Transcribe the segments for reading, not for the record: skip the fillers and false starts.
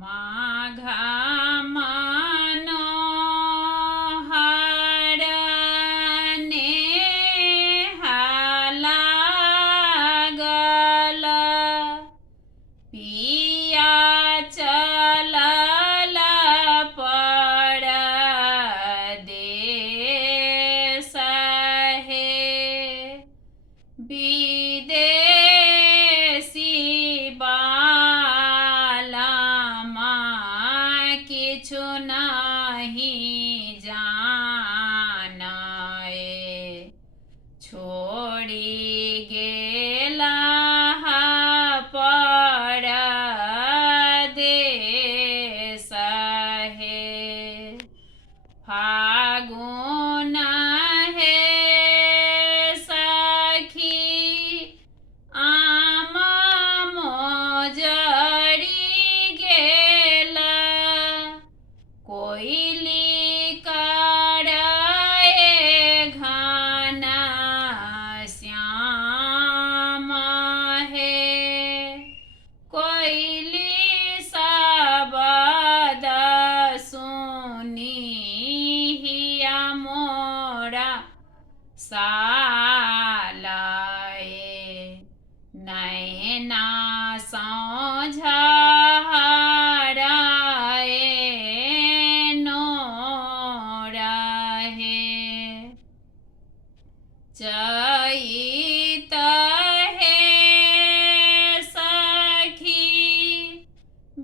माघा मनोहर नेहालागल पिया चलल परदेस हे विदेशी बालमा किछु नहीं जानाए छोड़ी गेला परदेस हे फागुन हे सखी आम मोजरी गेला कोइली कराए घना श्याम हे कोइली शब्द सुनी हिया मोरा सालाए नैना साँझराए नोरा हे चैत हे सखी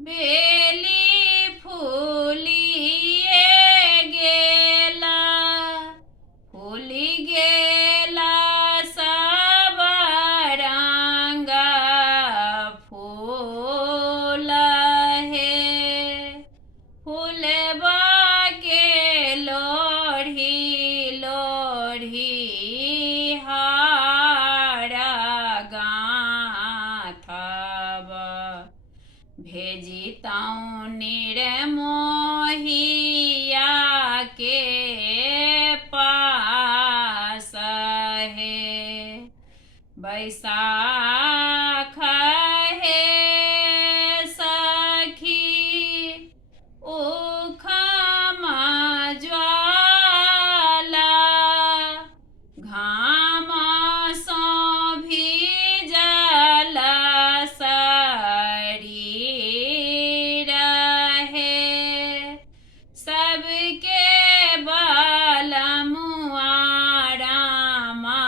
बेली फूलिए गेला फूली गेला सब रंग फूल हे फूलबा के लोढ़ी लोढ़ी हार गाथब भेजितौं निर्मोहिया के पास हे बैसाख हे सखी उखमा ज्वाला घाम सो भीजल शरीर हे सबके बलमुआ रामा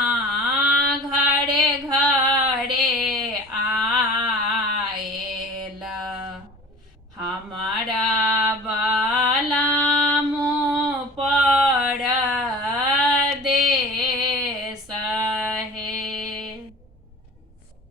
घरे घरे आएला हमारा